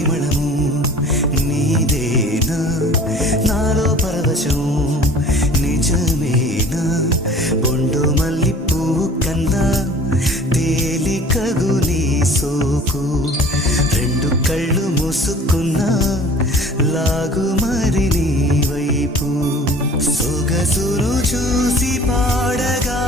పరిమళము నీదేనా నాలో పరవశం నిజమేనా బొండు మల్లిపూ కన్నా తేలికగు నీ సోకు రెండు కళ్ళు మూసుకున్నా లాగు మరి నీ వైపు సొగసును చూసి పాడగా